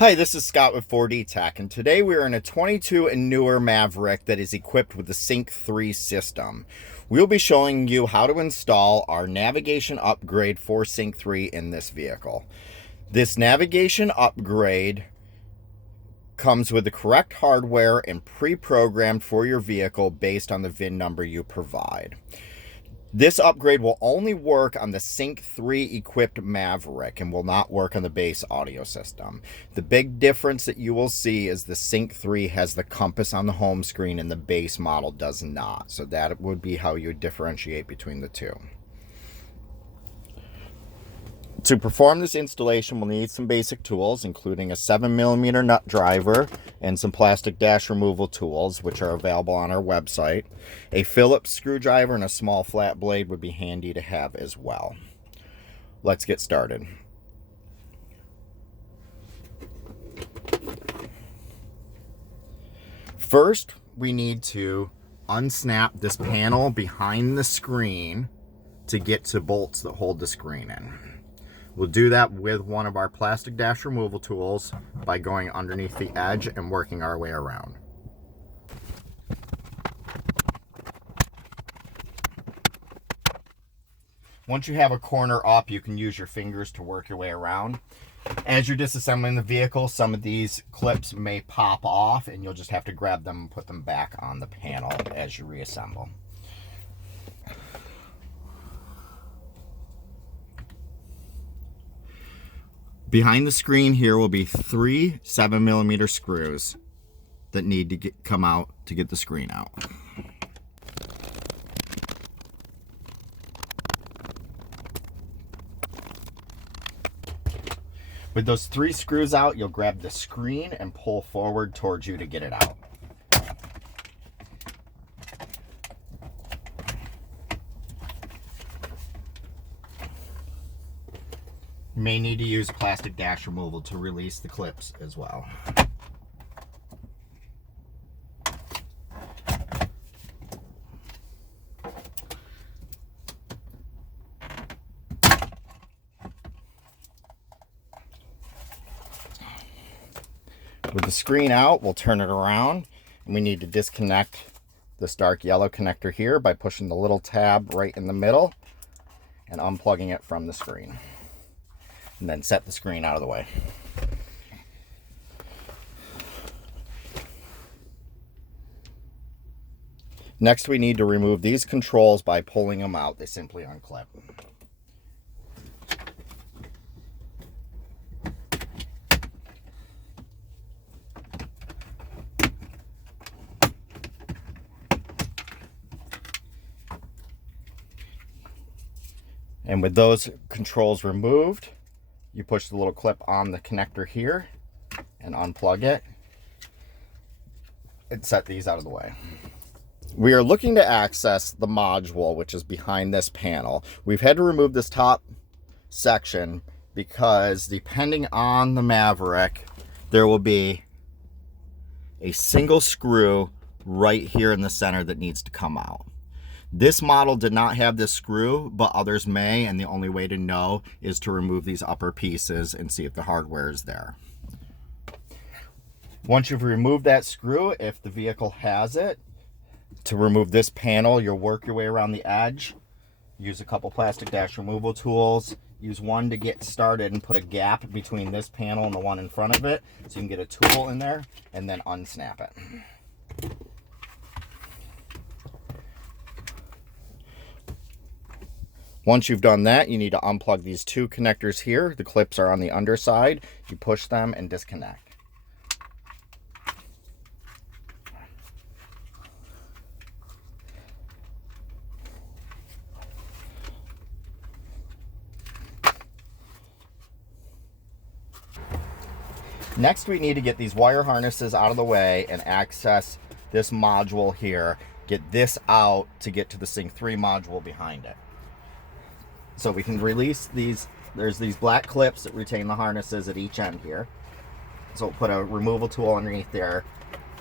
Hi, this is Scott with Ford Tech, and today we are in a 22 and newer Maverick that is equipped with the Sync 3 system. We'll be showing you how to install our navigation upgrade for Sync 3 in this vehicle. This navigation upgrade comes with the correct hardware and pre-programmed for your vehicle based on the VIN number you provide. This upgrade will only work on the Sync 3 equipped Maverick and will not work on the base audio system. The big difference that you will see is the Sync 3 has the compass on the home screen and the base model does not. So that would be how you differentiate between the two. To perform this installation, we'll need some basic tools, including a 7mm nut driver and some plastic dash removal tools, which are available on our website. A Phillips screwdriver and a small flat blade would be handy to have as well. Let's get started. First, we need to unsnap this panel behind the screen to get to bolts that hold the screen in. We'll do that with one of our plastic dash removal tools by going underneath the edge and working our way around. Once you have a corner up, you can use your fingers to work your way around. As you're disassembling the vehicle, some of these clips may pop off and you'll just have to grab them and put them back on the panel as you reassemble. Behind the screen here will be 3 7mm screws that need to come out to get the screen out. With those 3 screws out, you'll grab the screen and pull forward towards you to get it out. You may need to use plastic dash removal to release the clips as well. With the screen out, we'll turn it around and we need to disconnect this dark yellow connector here by pushing the little tab right in the middle and unplugging it from the screen. And then set the screen out of the way. Next, we need to remove these controls by pulling them out. They simply unclip. And with those controls removed, you push the little clip on the connector here and unplug it and set these out of the way. We are looking to access the module which is behind this panel. We've had to remove this top section because depending on the Maverick, there will be a single screw right here in the center that needs to come out. This model did not have this screw, but others may, and the only way to know is to remove these upper pieces and see if the hardware is there. Once you've removed that screw, if the vehicle has it, to remove this panel, you'll work your way around the edge, use a couple plastic dash removal tools, use one to get started and put a gap between this panel and the one in front of it so you can get a tool in there, and then unsnap it. Once you've done that, you need to unplug these 2 connectors here. The clips are on the underside. You push them and disconnect. Next, we need to get these wire harnesses out of the way and access this module here. Get this out to get to the Sync 3 module behind it. So we can release these. There's these black clips that retain the harnesses at each end here. So we'll put a removal tool underneath there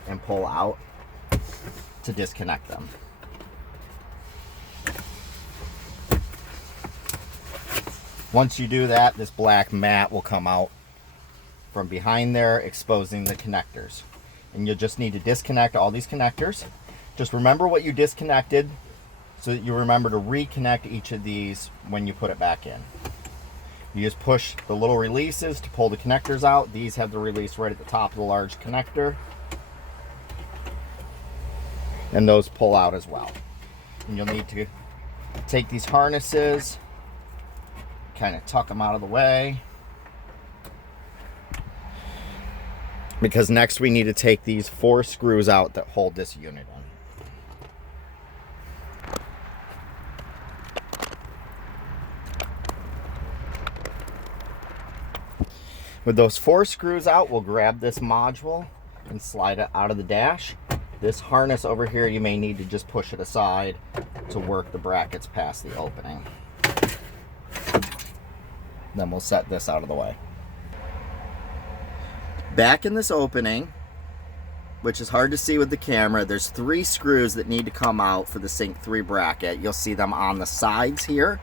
and pull out to disconnect them. Once you do that, this black mat will come out from behind there, exposing the connectors. And you'll just need to disconnect all these connectors. Just remember what you disconnected so that you remember to reconnect each of these when you put it back in. You just push the little releases to pull the connectors out. These have the release right at the top of the large connector. And those pull out as well. And you'll need to take these harnesses, kind of tuck them out of the way. Because next we need to take these 4 screws out that hold this unit in. With those 4 screws out, we'll grab this module and slide it out of the dash. This harness over here, you may need to just push it aside to work the brackets past the opening. Then we'll set this out of the way. Back in this opening, which is hard to see with the camera, there's 3 screws that need to come out for the Sync 3 bracket. You'll see them on the sides here.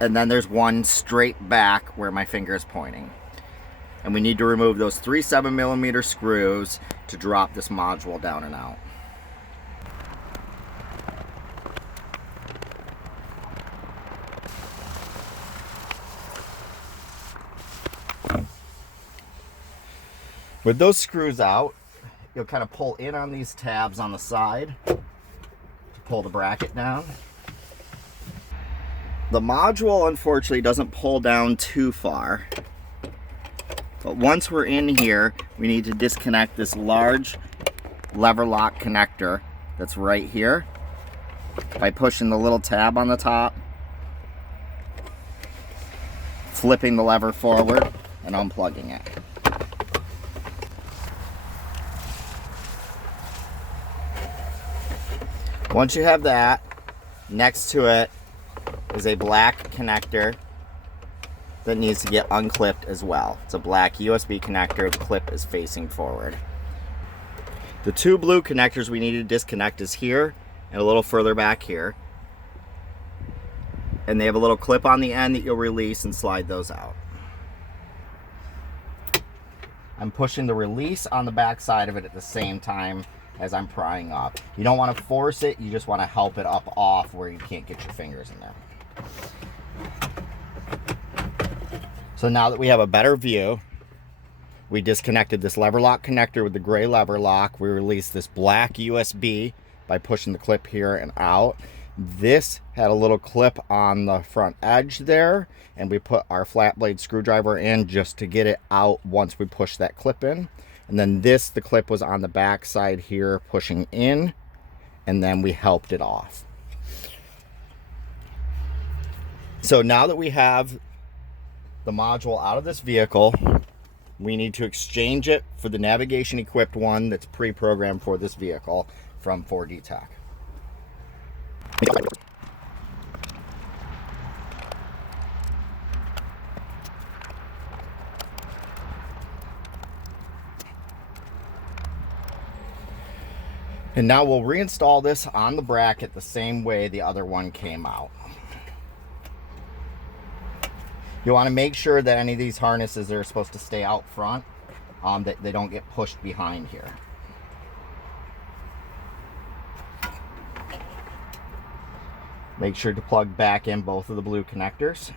And then there's one straight back where my finger is pointing. And we need to remove those 3 7mm screws to drop this module down and out. With those screws out, you'll kind of pull in on these tabs on the side to pull the bracket down. The module, unfortunately, doesn't pull down too far. But once we're in here, we need to disconnect this large lever lock connector that's right here by pushing the little tab on the top, flipping the lever forward, and unplugging it. Once you have that, next to it is a black connector that needs to get unclipped as well. It's a black USB connector. The clip is facing forward. The 2 blue connectors we need to disconnect is here and a little further back here. And they have a little clip on the end that you'll release and slide those out. I'm pushing the release on the back side of it at the same time as I'm prying up. You don't want to force it, you just want to help it up off where you can't get your fingers in there. So now that we have a better view, we disconnected this lever lock connector with the gray lever lock. We released this black USB by pushing the clip here and out. This had a little clip on the front edge there, and we put our flat blade screwdriver in just to get it out once we push that clip in. And then the clip was on the back side here pushing in, and then we helped it off. So now that we have the module out of this vehicle, we need to exchange it for the navigation equipped one that's pre-programmed for this vehicle from Ford Tech. And now we'll reinstall this on the bracket the same way the other one came out. You want to make sure that any of these harnesses are supposed to stay out front, that they don't get pushed behind here. Make sure to plug back in both of the blue connectors.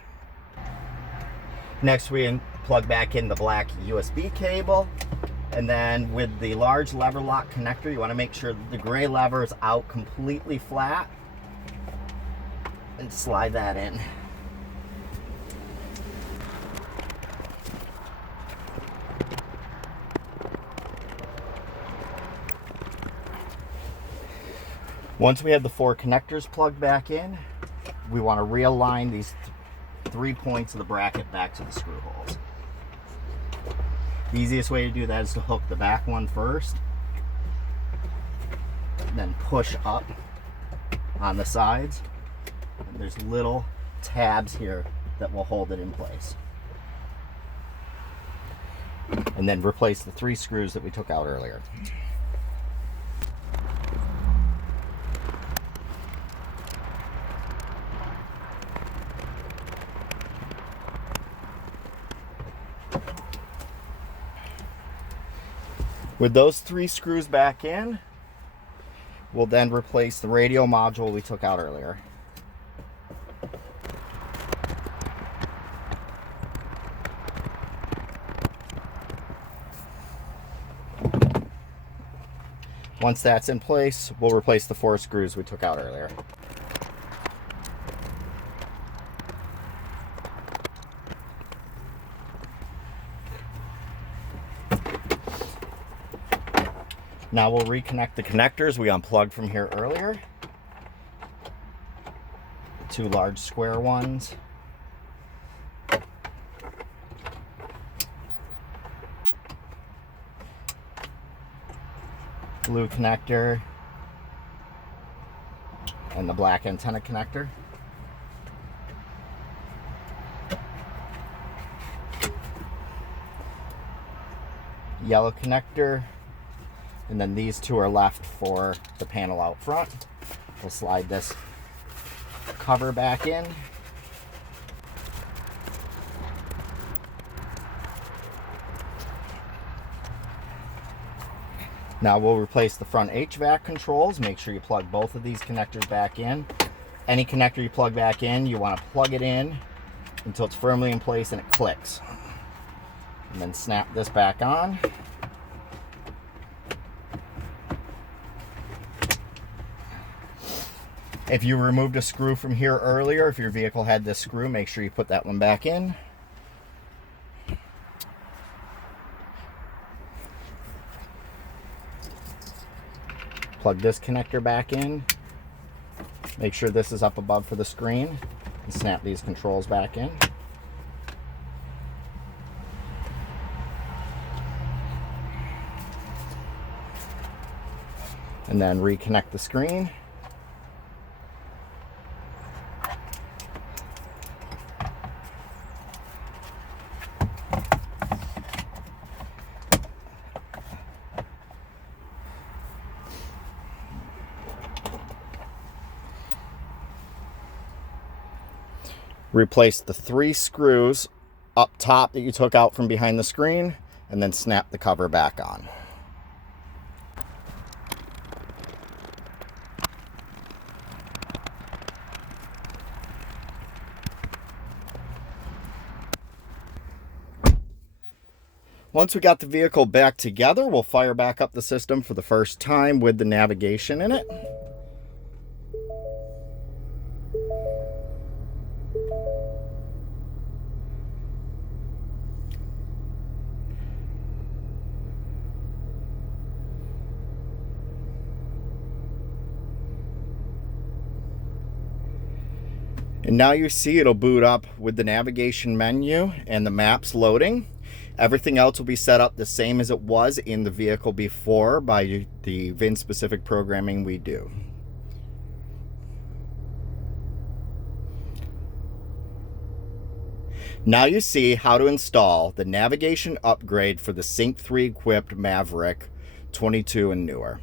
Next, we plug back in the black USB cable. And then with the large lever lock connector, you want to make sure that the gray lever is out completely flat. And slide that in. Once we have the 4 connectors plugged back in, we want to realign these 3 points of the bracket back to the screw holes. The easiest way to do that is to hook the back one first, then push up on the sides. And there's little tabs here that will hold it in place. And then replace the 3 screws that we took out earlier. With those 3 screws back in, we'll then replace the radio module we took out earlier. Once that's in place, we'll replace the 4 screws we took out earlier. Now we'll reconnect the connectors we unplugged from here earlier. 2 large square ones. Blue connector. And the black antenna connector. Yellow connector. And then these 2 are left for the panel out front. We'll slide this cover back in. Now we'll replace the front HVAC controls. Make sure you plug both of these connectors back in. Any connector you plug back in, you want to plug it in until it's firmly in place and it clicks. And then snap this back on. If you removed a screw from here earlier, if your vehicle had this screw, make sure you put that one back in. Plug this connector back in. Make sure this is up above for the screen. And snap these controls back in. And then reconnect the screen. Replace the 3 screws up top that you took out from behind the screen, and then snap the cover back on. Once we got the vehicle back together, we'll fire back up the system for the first time with the navigation in it. And now you see it'll boot up with the navigation menu and the maps loading. Everything else will be set up the same as it was in the vehicle before by the VIN specific programming we do. Now you see how to install the navigation upgrade for the Sync 3 equipped Maverick 22 and newer.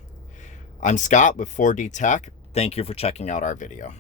I'm Scott with 4D Tech. Thank you for checking out our video.